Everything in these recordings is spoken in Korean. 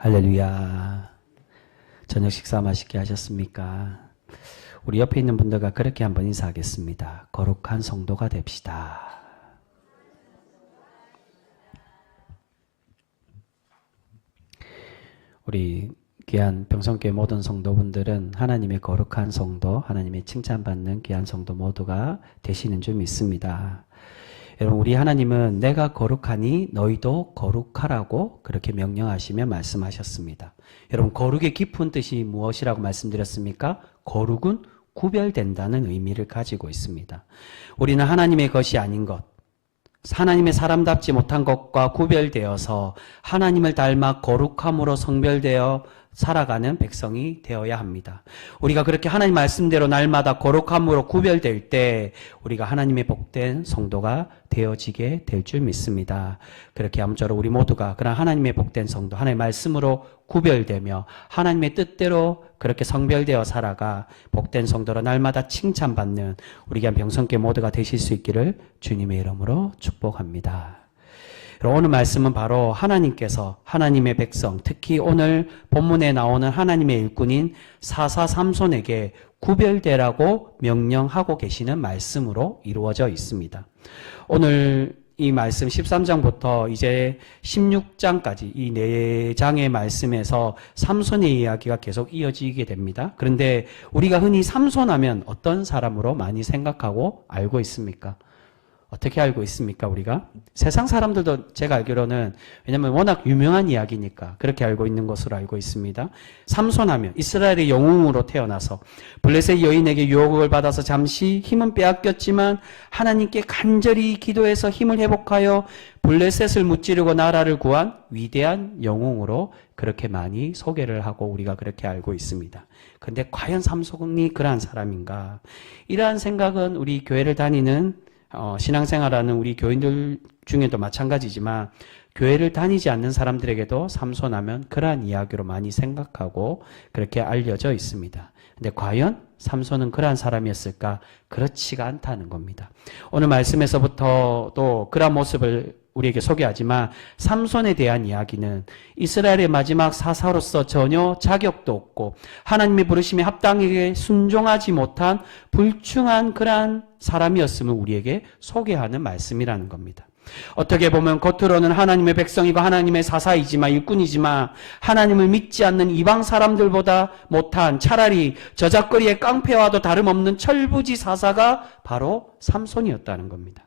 할렐루야. 저녁 식사 맛있게 하셨습니까? 우리 옆에 있는 분들과 그렇게 한번 인사하겠습니다. 거룩한 성도가 됩시다. 우리 귀한 병성교회 모든 성도분들은 하나님의 거룩한 성도, 하나님의 칭찬받는 귀한 성도 모두가 되시는 줄 믿습니다. 여러분, 우리 하나님은 내가 거룩하니 너희도 거룩하라고 그렇게 명령하시며 말씀하셨습니다. 여러분, 거룩의 깊은 뜻이 무엇이라고 말씀드렸습니까? 거룩은 구별된다는 의미를 가지고 있습니다. 우리는 하나님의 것이 아닌 것, 하나님의 사람답지 못한 것과 구별되어서 하나님을 닮아 거룩함으로 성별되어 살아가는 백성이 되어야 합니다. 우리가 그렇게 하나님 말씀대로 날마다 거룩함으로 구별될 때 우리가 하나님의 복된 성도가 되어지게 될 줄 믿습니다. 그렇게 아무쪼록 우리 모두가 그런 하나님의 복된 성도, 하나님의 말씀으로 구별되며 하나님의 뜻대로 그렇게 성별되어 살아가 복된 성도로 날마다 칭찬받는 우리 귀한 병성교회 모두가 되실 수 있기를 주님의 이름으로 축복합니다. 오늘 말씀은 바로 하나님께서 하나님의 백성, 특히 오늘 본문에 나오는 하나님의 일꾼인 사사 삼손에게 구별되라고 명령하고 계시는 말씀으로 이루어져 있습니다. 오늘 이 말씀 13장부터 이제 16장까지 이 4장의 말씀에서 삼손의 이야기가 계속 이어지게 됩니다. 그런데 우리가 흔히 삼손하면 어떤 사람으로 많이 생각하고 알고 있습니까? 어떻게 알고 있습니까, 우리가? 세상 사람들도 제가 알기로는, 왜냐면 워낙 유명한 이야기니까 그렇게 알고 있는 것으로 알고 있습니다. 삼손하면 이스라엘의 영웅으로 태어나서 블레셋 여인에게 유혹을 받아서 잠시 힘은 빼앗겼지만 하나님께 간절히 기도해서 힘을 회복하여 블레셋을 무찌르고 나라를 구한 위대한 영웅으로 그렇게 많이 소개를 하고 우리가 그렇게 알고 있습니다. 그런데 과연 삼손이 그러한 사람인가? 이러한 생각은 우리 교회를 다니는 신앙생활하는 우리 교인들 중에도 마찬가지지만 교회를 다니지 않는 사람들에게도 삼손하면 그러한 이야기로 많이 생각하고 그렇게 알려져 있습니다. 근데 과연 삼손은 그러한 사람이었을까? 그렇지가 않다는 겁니다. 오늘 말씀에서부터 또 그러한 모습을 우리에게 소개하지만 삼손에 대한 이야기는 이스라엘의 마지막 사사로서 전혀 자격도 없고 하나님의 부르심에 합당하게 순종하지 못한 불충한 그러한 사람이었음을 우리에게 소개하는 말씀이라는 겁니다. 어떻게 보면 겉으로는 하나님의 백성이고 하나님의 사사이지만 일꾼이지만 하나님을 믿지 않는 이방 사람들보다 못한 차라리 저작거리의 깡패와도 다름없는 철부지 사사가 바로 삼손이었다는 겁니다.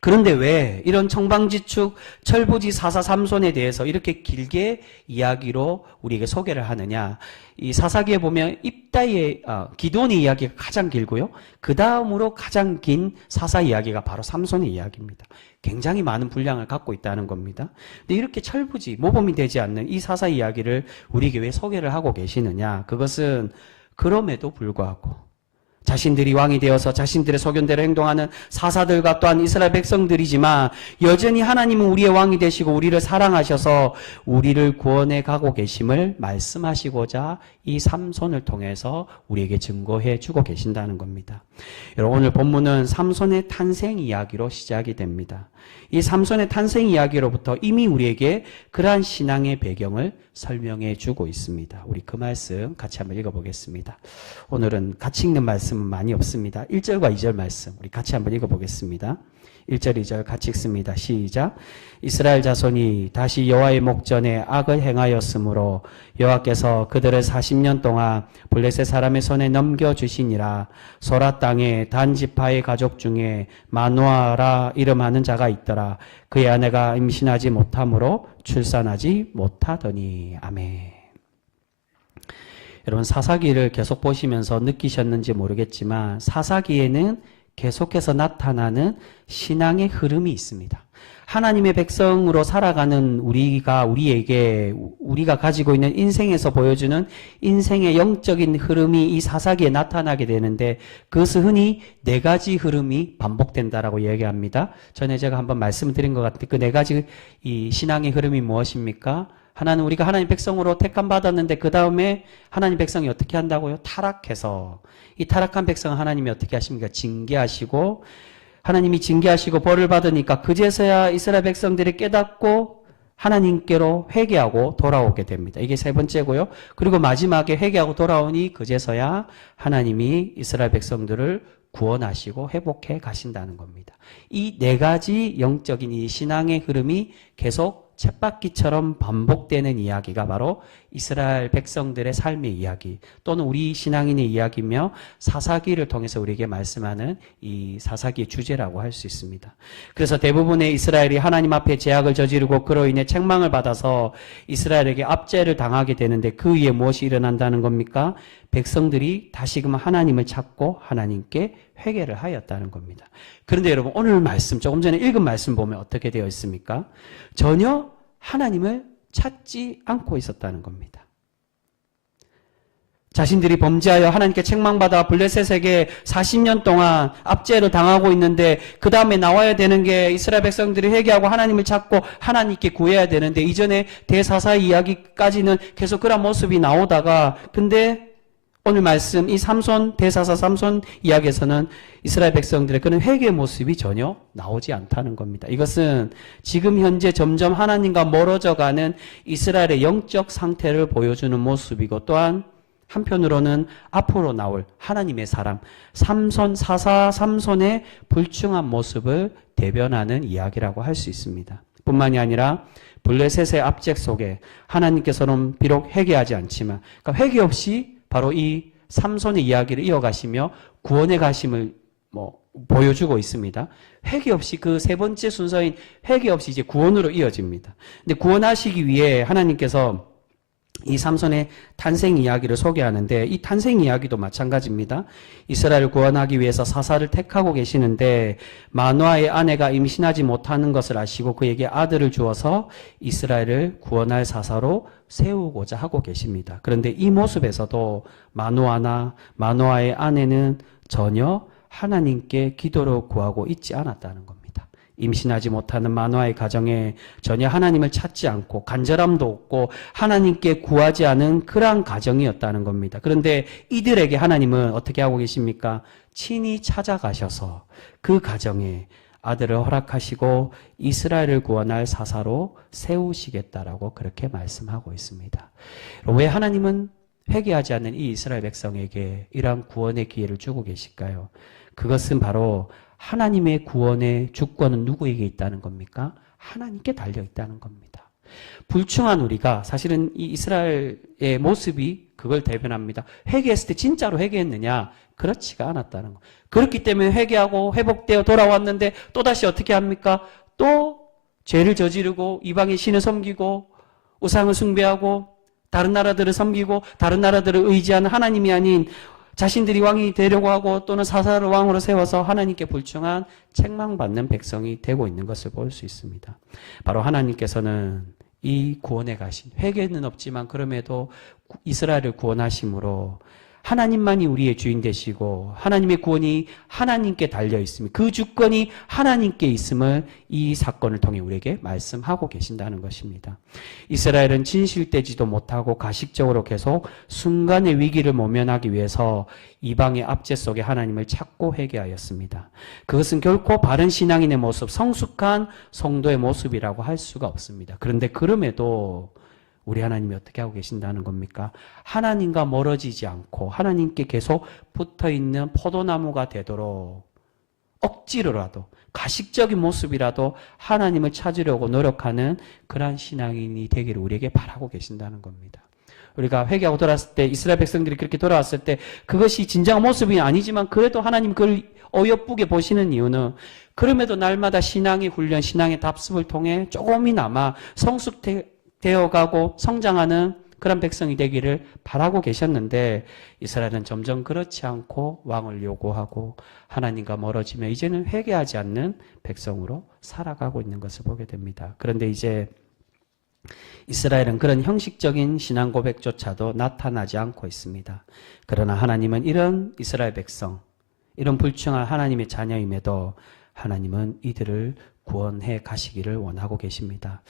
그런데 왜 이런 청방지축 철부지 사사 삼손에 대해서 이렇게 길게 이야기로 우리에게 소개를 하느냐? 이 사사기에 보면 입다의 기드온의 이야기가 가장 길고요. 그 다음으로 가장 긴 사사 이야기가 바로 삼손의 이야기입니다. 굉장히 많은 분량을 갖고 있다는 겁니다. 근데 이렇게 철부지 모범이 되지 않는 이 사사 이야기를 우리에게 왜 소개를 하고 계시느냐? 그것은 그럼에도 불구하고 자신들이 왕이 되어서 자신들의 소견대로 행동하는 사사들과 또한 이스라엘 백성들이지만 여전히 하나님은 우리의 왕이 되시고 우리를 사랑하셔서 우리를 구원해 가고 계심을 말씀하시고자 이 삼손을 통해서 우리에게 증거해 주고 계신다는 겁니다. 여러분, 오늘 본문은 삼손의 탄생 이야기로 시작이 됩니다. 이 삼손의 탄생 이야기로부터 이미 우리에게 그러한 신앙의 배경을 설명해 주고 있습니다. 우리 그 말씀 같이 한번 읽어보겠습니다. 오늘은 같이 읽는 말씀은 많이 없습니다. 1절과 2절 말씀 우리 같이 한번 읽어보겠습니다. 1절 2절 같이 읽습니다. 시작. 이스라엘 자손이 다시 여호와의 목전에 악을 행하였으므로 여호와께서 그들을 40년 동안 블레셋 사람의 손에 넘겨주시니라. 소라 땅에 단 지파의 가족 중에 마누아라 이름하는 자가 있더라. 그의 아내가 임신하지 못하므로 출산하지 못하더니. 아멘. 여러분, 사사기를 계속 보시면서 느끼셨는지 모르겠지만 사사기에는 계속해서 나타나는 신앙의 흐름이 있습니다. 하나님의 백성으로 살아가는 우리가 가지고 있는 인생에서 보여주는 인생의 영적인 흐름이 이 사사기에 나타나게 되는데 그것을 흔히 4가지 흐름이 반복된다라고 얘기합니다. 전에 제가 한번 말씀드린 것 같은데 그 4가지 이 신앙의 흐름이 무엇입니까? 하나는 우리가 하나님 백성으로 택함 받았는데 그 다음에 하나님 백성이 어떻게 한다고요? 타락해서 이 타락한 백성은 하나님이 어떻게 하십니까? 징계하시고 하나님이 징계하시고 벌을 받으니까 그제서야 이스라엘 백성들이 깨닫고 하나님께로 회개하고 돌아오게 됩니다. 이게 세 번째고요. 그리고 마지막에 회개하고 돌아오니 그제서야 하나님이 이스라엘 백성들을 구원하시고 회복해 가신다는 겁니다. 이 네 가지 영적인 이 신앙의 흐름이 계속 쳇바퀴처럼 반복되는 이야기가 바로 이스라엘 백성들의 삶의 이야기 또는 우리 신앙인의 이야기며 사사기를 통해서 우리에게 말씀하는 이 사사기의 주제라고 할 수 있습니다. 그래서 대부분의 이스라엘이 하나님 앞에 죄악을 저지르고 그로 인해 책망을 받아서 이스라엘에게 압제를 당하게 되는데 그 위에 무엇이 일어난다는 겁니까? 백성들이 다시금 하나님을 찾고 하나님께 회개를 하였다는 겁니다. 그런데 여러분 오늘 말씀 조금 전에 읽은 말씀 보면 어떻게 되어 있습니까? 전혀 하나님을 찾지 않고 있었다는 겁니다. 자신들이 범죄하여 하나님께 책망받아 블레셋에게 40년 동안 압제를 당하고 있는데 그 다음에 나와야 되는 게 이스라엘 백성들이 회개하고 하나님을 찾고 하나님께 구해야 되는데 이전에 대사사 이야기까지는 계속 그런 모습이 나오다가 근데 오늘 말씀 이 삼손 대사사 삼손 이야기에서는 이스라엘 백성들의 그런 회개의 모습이 전혀 나오지 않다는 겁니다. 이것은 지금 현재 점점 하나님과 멀어져가는 이스라엘의 영적 상태를 보여주는 모습이고 또한 한편으로는 앞으로 나올 하나님의 사람 사사 삼손의 불충한 모습을 대변하는 이야기라고 할 수 있습니다. 뿐만이 아니라 블레셋의 압제 속에 하나님께서는 비록 회개하지 않지만 그러니까 회개 없이 바로 이 삼손의 이야기를 이어가시며 구원의 가심을 보여주고 있습니다. 회개 없이 그 세 번째 순서인 회개 없이 이제 구원으로 이어집니다. 근데 구원하시기 위해 하나님께서 이 삼손의 탄생 이야기를 소개하는데 이 탄생 이야기도 마찬가지입니다. 이스라엘을 구원하기 위해서 사사를 택하고 계시는데 마노아의 아내가 임신하지 못하는 것을 아시고 그에게 아들을 주어서 이스라엘을 구원할 사사로 세우고자 하고 계십니다. 그런데 이 모습에서도 마노아의 아내는 전혀 하나님께 기도로 구하고 있지 않았다는 겁니다. 임신하지 못하는 마노아의 가정에 전혀 하나님을 찾지 않고 간절함도 없고 하나님께 구하지 않은 그러한 가정이었다는 겁니다. 그런데 이들에게 하나님은 어떻게 하고 계십니까? 친히 찾아가셔서 그 가정에 아들을 허락하시고 이스라엘을 구원할 사사로 세우시겠다라고 그렇게 말씀하고 있습니다. 왜 하나님은 회개하지 않는 이 이스라엘 백성에게 이러한 구원의 기회를 주고 계실까요? 그것은 바로 하나님의 구원의 주권은 누구에게 있다는 겁니까? 하나님께 달려 있다는 겁니다. 불충한 우리가 사실은 이 이스라엘의 모습이 그걸 대변합니다. 회개했을 때 진짜로 회개했느냐? 그렇지가 않았다는 거. 그렇기 때문에 회개하고 회복되어 돌아왔는데 또다시 어떻게 합니까? 또 죄를 저지르고 이방의 신을 섬기고 우상을 숭배하고 다른 나라들을 섬기고 다른 나라들을 의지하는 하나님이 아닌 자신들이 왕이 되려고 하고 또는 사사를 왕으로 세워서 하나님께 불충한 책망받는 백성이 되고 있는 것을 볼 수 있습니다. 바로 하나님께서는 이 구원에 가신 회개는 없지만 그럼에도 이스라엘을 구원하심으로 하나님만이 우리의 주인 되시고 하나님의 구원이 하나님께 달려 있으며 그 주권이 하나님께 있음을 이 사건을 통해 우리에게 말씀하고 계신다는 것입니다. 이스라엘은 진실되지도 못하고 가식적으로 계속 순간의 위기를 모면하기 위해서 이방의 압제 속에 하나님을 찾고 회개하였습니다. 그것은 결코 바른 신앙인의 모습, 성숙한 성도의 모습이라고 할 수가 없습니다. 그런데 그럼에도 우리 하나님이 어떻게 하고 계신다는 겁니까? 하나님과 멀어지지 않고 하나님께 계속 붙어있는 포도나무가 되도록 억지로라도 가식적인 모습이라도 하나님을 찾으려고 노력하는 그러한 신앙인이 되기를 우리에게 바라고 계신다는 겁니다. 우리가 회개하고 돌아왔을 때 이스라엘 백성들이 그렇게 돌아왔을 때 그것이 진정한 모습이 아니지만 그래도 하나님 그걸 어여쁘게 보시는 이유는 그럼에도 날마다 신앙의 훈련, 신앙의 답습을 통해 조금이나마 성숙되어가고 성장하는 그런 백성이 되기를 바라고 계셨는데 이스라엘은 점점 그렇지 않고 왕을 요구하고 하나님과 멀어지며 이제는 회개하지 않는 백성으로 살아가고 있는 것을 보게 됩니다. 그런데 이제 이스라엘은 그런 형식적인 신앙 고백조차도 나타나지 않고 있습니다. 그러나 하나님은 이런 이스라엘 백성, 이런 불충한 하나님의 자녀임에도 하나님은 이들을 구원해 가시기를 원하고 계십니다.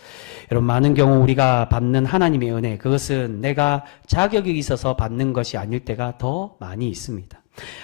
여러분, 많은 경우 우리가 받는 하나님의 은혜, 그것은 내가 자격이 있어서 받는 것이 아닐 때가 더 많이 있습니다.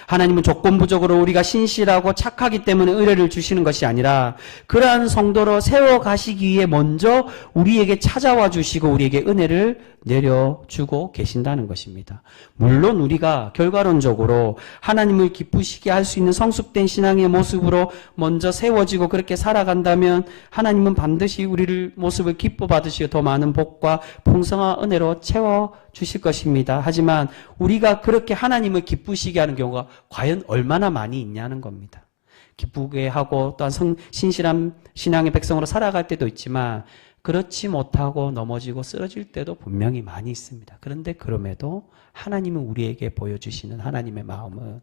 하나님은 조건부적으로 우리가 신실하고 착하기 때문에 은혜를 주시는 것이 아니라 그러한 성도로 세워가시기 위해 먼저 우리에게 찾아와 주시고 우리에게 은혜를 내려주고 계신다는 것입니다. 물론 우리가 결과론적으로 하나님을 기쁘시게 할 수 있는 성숙된 신앙의 모습으로 먼저 세워지고 그렇게 살아간다면 하나님은 반드시 우리를 모습을 기뻐 받으시고 더 많은 복과 풍성한 은혜로 채워주실 것입니다. 하지만 우리가 그렇게 하나님을 기쁘시게 하는 경우가 과연 얼마나 많이 있냐는 겁니다. 기쁘게 하고 또한 신실한 신앙의 백성으로 살아갈 때도 있지만 그렇지 못하고 넘어지고 쓰러질 때도 분명히 많이 있습니다. 그런데 그럼에도 하나님은 우리에게 보여주시는 하나님의 마음은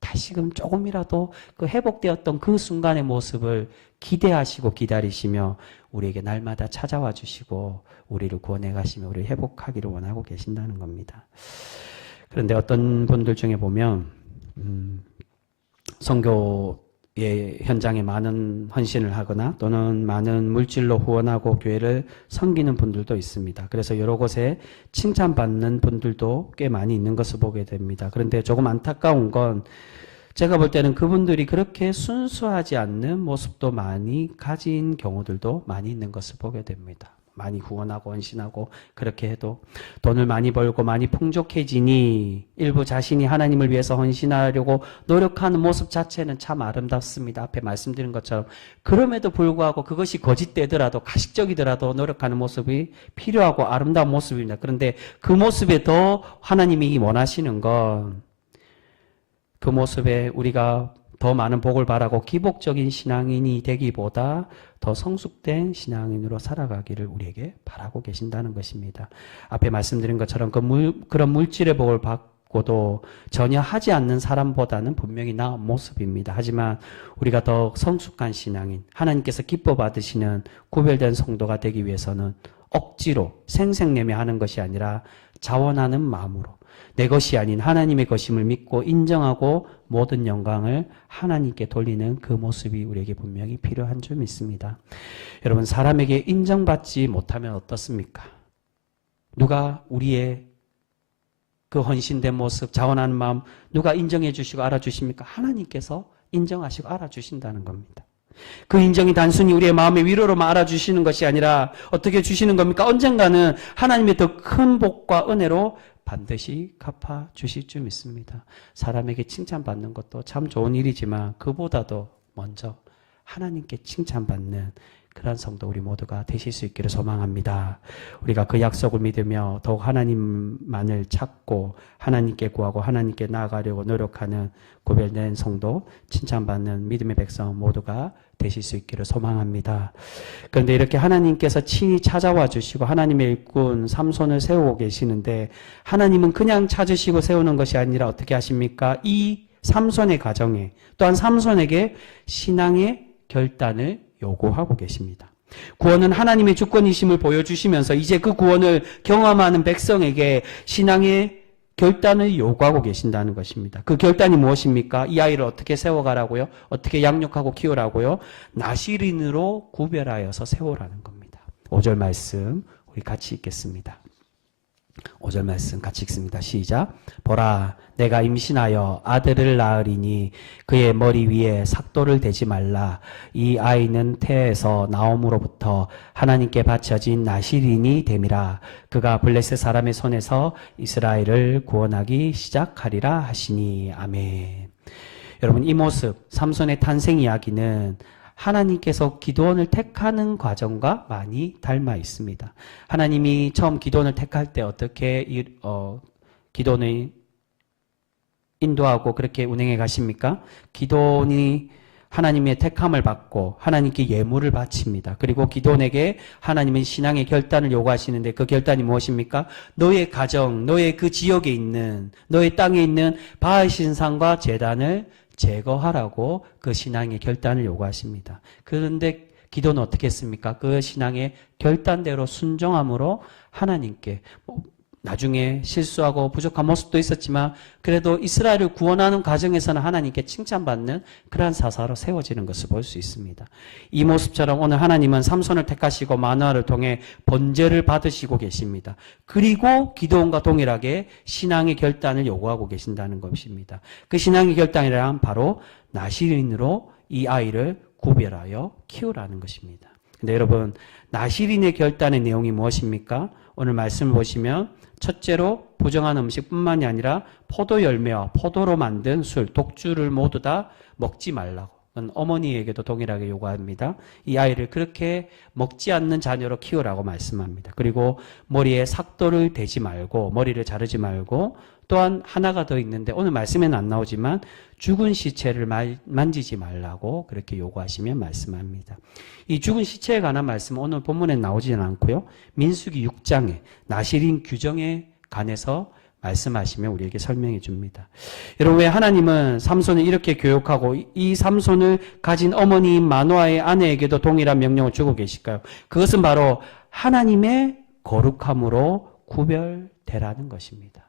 다시금 조금이라도 그 회복되었던 그 순간의 모습을 기대하시고 기다리시며 우리에게 날마다 찾아와 주시고 우리를 구원해 가시며 우리를 회복하기를 원하고 계신다는 겁니다. 그런데 어떤 분들 중에 보면 선교의 현장에 많은 헌신을 하거나 또는 많은 물질로 후원하고 교회를 섬기는 분들도 있습니다. 그래서 여러 곳에 칭찬받는 분들도 꽤 많이 있는 것을 보게 됩니다. 그런데 조금 안타까운 건 제가 볼 때는 그분들이 그렇게 순수하지 않는 모습도 많이 가진 경우들도 많이 있는 것을 보게 됩니다. 많이 후원하고 헌신하고 그렇게 해도 돈을 많이 벌고 많이 풍족해지니 일부 자신이 하나님을 위해서 헌신하려고 노력하는 모습 자체는 참 아름답습니다. 앞에 말씀드린 것처럼 그럼에도 불구하고 그것이 거짓되더라도 가식적이더라도 노력하는 모습이 필요하고 아름다운 모습입니다. 그런데 그 모습에 더 하나님이 원하시는 건 그 모습에 우리가 더 많은 복을 바라고 기복적인 신앙인이 되기보다 더 성숙된 신앙인으로 살아가기를 우리에게 바라고 계신다는 것입니다. 앞에 말씀드린 것처럼 그런 물질의 복을 받고도 전혀 하지 않는 사람보다는 분명히 나은 모습입니다. 하지만 우리가 더 성숙한 신앙인, 하나님께서 기뻐 받으시는 구별된 성도가 되기 위해서는 억지로 생색내며 하는 것이 아니라 자원하는 마음으로 내 것이 아닌 하나님의 것임을 믿고 인정하고 모든 영광을 하나님께 돌리는 그 모습이 우리에게 분명히 필요한 줄 믿습니다. 여러분, 사람에게 인정받지 못하면 어떻습니까? 누가 우리의 그 헌신된 모습, 자원하는 마음 누가 인정해 주시고 알아주십니까? 하나님께서 인정하시고 알아주신다는 겁니다. 그 인정이 단순히 우리의 마음의 위로로만 알아주시는 것이 아니라 어떻게 주시는 겁니까? 언젠가는 하나님의 더 큰 복과 은혜로 반드시 갚아주실 줄 믿습니다. 사람에게 칭찬받는 것도 참 좋은 일이지만 그보다도 먼저 하나님께 칭찬받는 그런 성도 우리 모두가 되실 수 있기를 소망합니다. 우리가 그 약속을 믿으며 더욱 하나님만을 찾고 하나님께 구하고 하나님께 나아가려고 노력하는 구별된 성도, 칭찬받는 믿음의 백성 모두가 되실 수 있기를 소망합니다. 그런데 이렇게 하나님께서 친히 찾아와 주시고 하나님의 일꾼 삼손을 세우고 계시는데 하나님은 그냥 찾으시고 세우는 것이 아니라 어떻게 하십니까? 이 삼손의 가정에 또한 삼손에게 신앙의 결단을 요구하고 계십니다. 구원은 하나님의 주권이심을 보여주시면서 이제 그 구원을 경험하는 백성에게 신앙의 결단을 요구하고 계신다는 것입니다. 그 결단이 무엇입니까? 이 아이를 어떻게 세워가라고요? 어떻게 양육하고 키우라고요? 나실인으로 구별하여서 세우라는 겁니다. 5절 말씀 우리 같이 읽겠습니다. 5절 말씀 같이 읽습니다. 시작. 보라, 내가 임신하여 아들을 낳으리니 그의 머리 위에 삭도를 대지 말라. 이 아이는 태에서 나옴으로부터 하나님께 바쳐진 나실인이 됨이라. 그가 블레셋 사람의 손에서 이스라엘을 구원하기 시작하리라 하시니. 아멘. 여러분, 이 모습 삼손의 탄생 이야기는 하나님께서 기드온을 택하는 과정과 많이 닮아 있습니다. 하나님이 처음 기드온을 택할 때 어떻게 기드온을 인도하고 그렇게 운행해 가십니까? 기드온이 하나님의 택함을 받고 하나님께 예물을 바칩니다. 그리고 기드온에게 하나님은 신앙의 결단을 요구하시는데 그 결단이 무엇입니까? 너의 가정, 너의 그 지역에 있는, 너의 땅에 있는 바알 신상과 제단을 제거하라고 그 신앙의 결단을 요구하십니다. 그런데 기도는 어떻게 했습니까? 그 신앙의 결단대로 순종함으로 하나님께 나중에 실수하고 부족한 모습도 있었지만 그래도 이스라엘을 구원하는 과정에서는 하나님께 칭찬받는 그러한 사사로 세워지는 것을 볼 수 있습니다. 이 모습처럼 오늘 하나님은 삼손을 택하시고 마누아를 통해 번제를 받으시고 계십니다. 그리고 기드온과 동일하게 신앙의 결단을 요구하고 계신다는 것입니다. 그 신앙의 결단이란 바로 나시린으로 이 아이를 구별하여 키우라는 것입니다. 근데 여러분, 나시린의 결단의 내용이 무엇입니까? 오늘 말씀을 보시면 첫째로 부정한 음식뿐만이 아니라 포도 열매와 포도로 만든 술, 독주를 모두 다 먹지 말라고. 어머니에게도 동일하게 요구합니다. 이 아이를 그렇게 먹지 않는 자녀로 키우라고 말씀합니다. 그리고 머리에 삭도를 대지 말고, 머리를 자르지 말고, 또한 하나가 더 있는데 오늘 말씀에는 안 나오지만 죽은 시체를 만지지 말라고 그렇게 요구하시면 말씀합니다. 이 죽은 시체에 관한 말씀은 오늘 본문에 나오지는 않고요. 민수기 6장에 나시린 규정에 관해서 말씀하시면 우리에게 설명해 줍니다. 여러분, 왜 하나님은 삼손을 이렇게 교육하고 이 삼손을 가진 어머니인 마노아의 아내에게도 동일한 명령을 주고 계실까요? 그것은 바로 하나님의 거룩함으로 구별되라는 것입니다.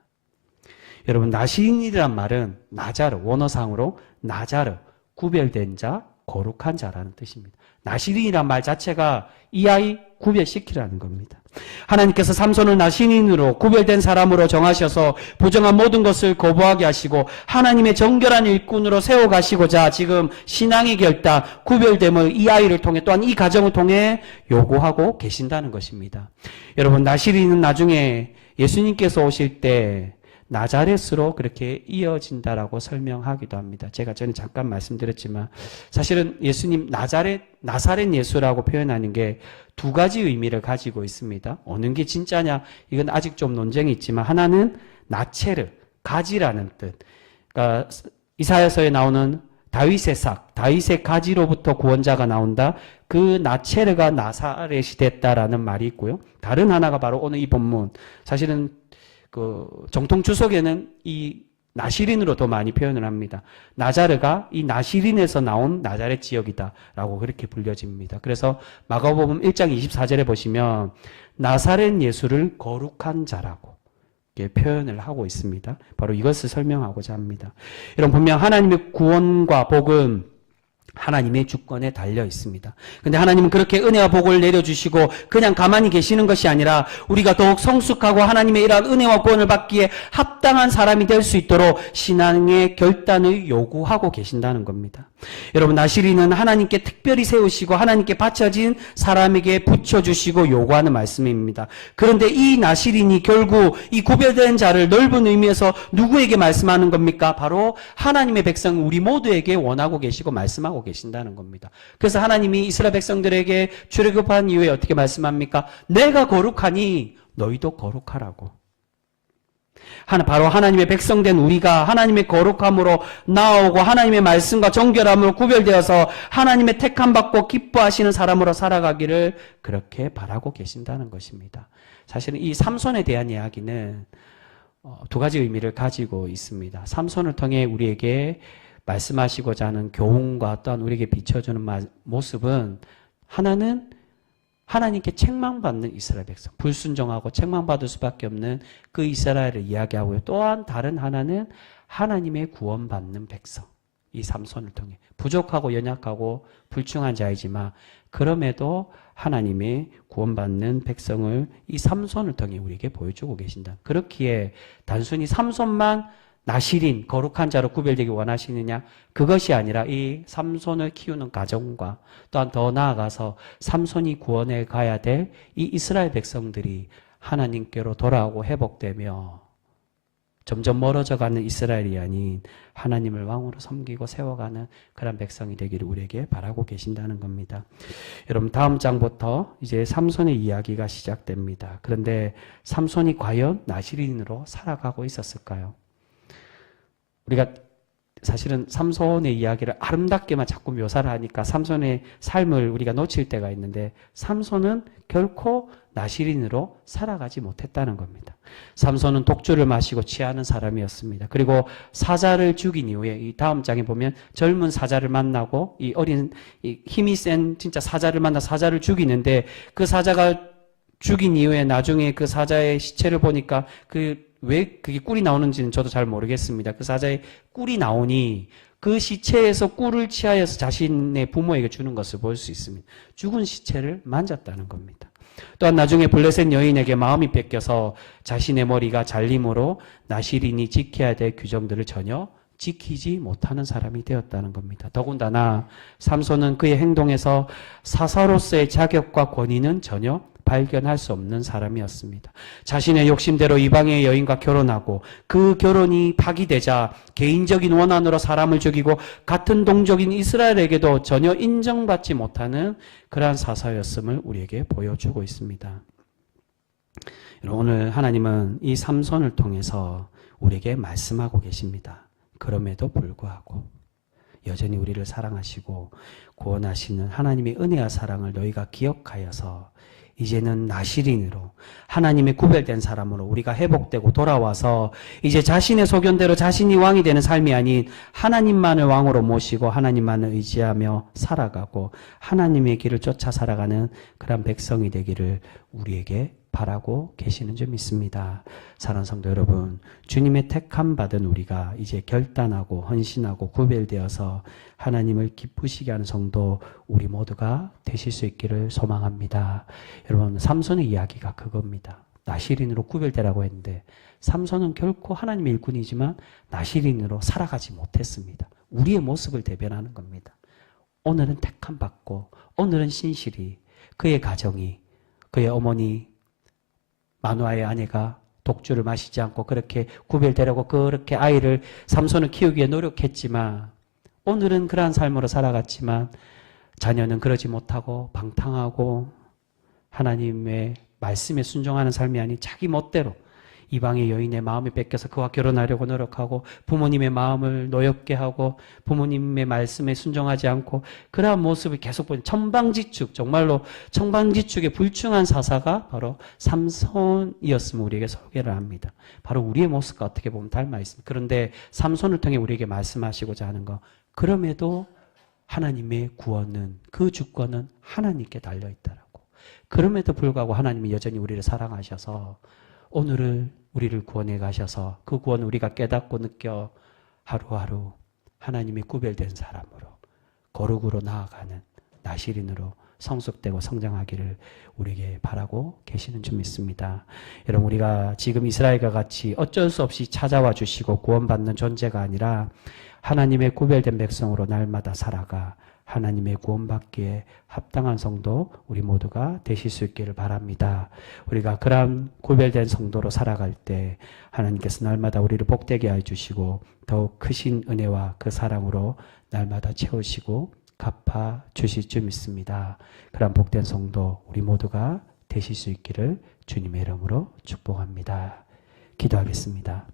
여러분, 나시린이란 말은 나자르, 원어상으로 나자르, 구별된 자, 거룩한 자라는 뜻입니다. 나시린이란 말 자체가 이 아이 구별시키라는 겁니다. 하나님께서 삼손을 나시린으로 구별된 사람으로 정하셔서 부정한 모든 것을 거부하게 하시고 하나님의 정결한 일꾼으로 세워가시고자 지금 신앙의 결단, 구별됨을 이 아이를 통해 또한 이 가정을 통해 요구하고 계신다는 것입니다. 여러분, 나시린은 나중에 예수님께서 오실 때 나자렛으로 그렇게 이어진다라고 설명하기도 합니다. 제가 전에 잠깐 말씀드렸지만 사실은 예수님 나사렛 예수라고 표현하는 게 두 가지 의미를 가지고 있습니다. 어느 게 진짜냐? 이건 아직 좀 논쟁이 있지만 하나는 나체르, 가지라는 뜻. 그러니까 이사야서에 나오는 다윗의 삭, 다윗의 가지로부터 구원자가 나온다. 그 나체르가 나사렛이 됐다라는 말이 있고요. 다른 하나가 바로 오늘 이 본문. 사실은 그 정통 주석에는 이 나시린으로 더 많이 표현을 합니다. 나자르가 이 나시린에서 나온 나자렛 지역이다라고 그렇게 불려집니다. 그래서 마가복음 1장 24절에 보시면 나사렛 예수를 거룩한 자라고 이렇게 표현을 하고 있습니다. 바로 이것을 설명하고자 합니다. 여러분, 분명 하나님의 구원과 복은 하나님의 주권에 달려 있습니다. 근데 하나님은 그렇게 은혜와 복을 내려주시고 그냥 가만히 계시는 것이 아니라 우리가 더욱 성숙하고 하나님의 이러한 은혜와 구원을 받기에 합당한 사람이 될 수 있도록 신앙의 결단을 요구하고 계신다는 겁니다. 여러분, 나시린은 하나님께 특별히 세우시고 하나님께 바쳐진 사람에게 붙여주시고 요구하는 말씀입니다. 그런데 이 나시린이 결국 이 구별된 자를 넓은 의미에서 누구에게 말씀하는 겁니까? 바로 하나님의 백성 우리 모두에게 원하고 계시고 말씀하고 계신다는 겁니다. 그래서 하나님이 이스라엘 백성들에게 출애굽한 이후에 어떻게 말씀합니까? 내가 거룩하니 너희도 거룩하라고. 바로 하나님의 백성된 우리가 하나님의 거룩함으로 나오고 하나님의 말씀과 정결함으로 구별되어서 하나님의 택함 받고 기뻐하시는 사람으로 살아가기를 그렇게 바라고 계신다는 것입니다. 사실은 이 삼손에 대한 이야기는 두 가지 의미를 가지고 있습니다. 삼손을 통해 우리에게 말씀하시고자 하는 교훈과 또한 우리에게 비춰주는 모습은 하나는 하나님께 책망받는 이스라엘 백성, 불순종하고 책망받을 수밖에 없는 그 이스라엘을 이야기하고요. 또한 다른 하나는 하나님의 구원받는 백성, 이 삼손을 통해 부족하고 연약하고 불충한 자이지만 그럼에도 하나님의 구원받는 백성을 이 삼손을 통해 우리에게 보여주고 계신다. 그렇기에 단순히 삼손만 나시린 거룩한 자로 구별되기 원하시느냐? 그것이 아니라 이 삼손을 키우는 가정과 또한 더 나아가서 삼손이 구원해 가야 될 이 이스라엘 백성들이 하나님께로 돌아오고 회복되며 점점 멀어져가는 이스라엘이 아닌 하나님을 왕으로 섬기고 세워가는 그런 백성이 되기를 우리에게 바라고 계신다는 겁니다. 여러분, 다음 장부터 이제 삼손의 이야기가 시작됩니다. 그런데 삼손이 과연 나시린으로 살아가고 있었을까요? 우리가 사실은 삼손의 이야기를 아름답게만 자꾸 묘사를 하니까 삼손의 삶을 우리가 놓칠 때가 있는데 삼손은 결코 나시린으로 살아가지 못했다는 겁니다. 삼손은 독주를 마시고 취하는 사람이었습니다. 그리고 사자를 죽인 이후에 이 다음 장에 보면 젊은 사자를 만나고 이 어린 힘이 센 진짜 사자를 만나 사자를 죽이는데 그 사자가 죽인 이후에 나중에 그 사자의 시체를 보니까 왜 그게 꿀이 나오는지는 저도 잘 모르겠습니다. 그 사자의 꿀이 나오니 그 시체에서 꿀을 취하여서 자신의 부모에게 주는 것을 볼 수 있습니다. 죽은 시체를 만졌다는 겁니다. 또한 나중에 블레셋 여인에게 마음이 뺏겨서 자신의 머리가 잘림으로 나시린이 지켜야 될 규정들을 전혀 지키지 못하는 사람이 되었다는 겁니다. 더군다나 삼손은 그의 행동에서 사사로서의 자격과 권위는 전혀 발견할 수 없는 사람이었습니다. 자신의 욕심대로 이방의 여인과 결혼하고 그 결혼이 파기되자 개인적인 원한으로 사람을 죽이고 같은 동족인 이스라엘에게도 전혀 인정받지 못하는 그러한 사사였음을 우리에게 보여주고 있습니다. 오늘 하나님은 이 삼손을 통해서 우리에게 말씀하고 계십니다. 그럼에도 불구하고 여전히 우리를 사랑하시고 구원하시는 하나님의 은혜와 사랑을 너희가 기억하여서 이제는 나시린으로 하나님의 구별된 사람으로 우리가 회복되고 돌아와서 이제 자신의 소견대로 자신이 왕이 되는 삶이 아닌 하나님만을 왕으로 모시고 하나님만을 의지하며 살아가고 하나님의 길을 쫓아 살아가는 그런 백성이 되기를 우리에게 바라고 계시는 줄 믿습니다. 사랑하는 성도 여러분, 주님의 택함 받은 우리가 이제 결단하고 헌신하고 구별되어서 하나님을 기쁘시게 하는 성도 우리 모두가 되실 수 있기를 소망합니다. 여러분, 삼손의 이야기가 그겁니다. 나시린으로 구별되라고 했는데 삼손은 결코 하나님의 일꾼이지만 나시린으로 살아가지 못했습니다. 우리의 모습을 대변하는 겁니다. 오늘은 택함 받고 오늘은 신실히 그의 가정이 그의 어머니 마누아의 아내가 독주를 마시지 않고 그렇게 구별되려고 그렇게 아이를 삼손을 키우기 위해 노력했지만 오늘은 그러한 삶으로 살아갔지만 자녀는 그러지 못하고 방탕하고 하나님의 말씀에 순종하는 삶이 아닌 자기 멋대로 이방의 여인의 마음을 뺏겨서 그와 결혼하려고 노력하고 부모님의 마음을 노엽게 하고 부모님의 말씀에 순종하지 않고 그러한 모습을 계속 보는 천방지축, 정말로 천방지축에 불충한 사사가 바로 삼손이었음을 우리에게 소개를 합니다. 바로 우리의 모습과 어떻게 보면 닮아 있습니다. 그런데 삼손을 통해 우리에게 말씀하시고자 하는 것, 그럼에도 하나님의 구원은, 그 주권은 하나님께 달려있다라고. 그럼에도 불구하고 하나님이 여전히 우리를 사랑하셔서 오늘을 우리를 구원해 가셔서 그 구원을 우리가 깨닫고 느껴 하루하루 하나님이 구별된 사람으로 거룩으로 나아가는 나시린으로 성숙되고 성장하기를 우리에게 바라고 계시는 줄 믿습니다. 여러분, 우리가 지금 이스라엘과 같이 어쩔 수 없이 찾아와 주시고 구원받는 존재가 아니라 하나님의 구별된 백성으로 날마다 살아가 하나님의 구원받기에 합당한 성도 우리 모두가 되실 수 있기를 바랍니다. 우리가 그러한 구별된 성도로 살아갈 때 하나님께서 날마다 우리를 복되게 해주시고 더욱 크신 은혜와 그 사랑으로 날마다 채우시고 갚아 주실 줄 믿습니다. 그러한 복된 성도 우리 모두가 되실 수 있기를 주님의 이름으로 축복합니다. 기도하겠습니다.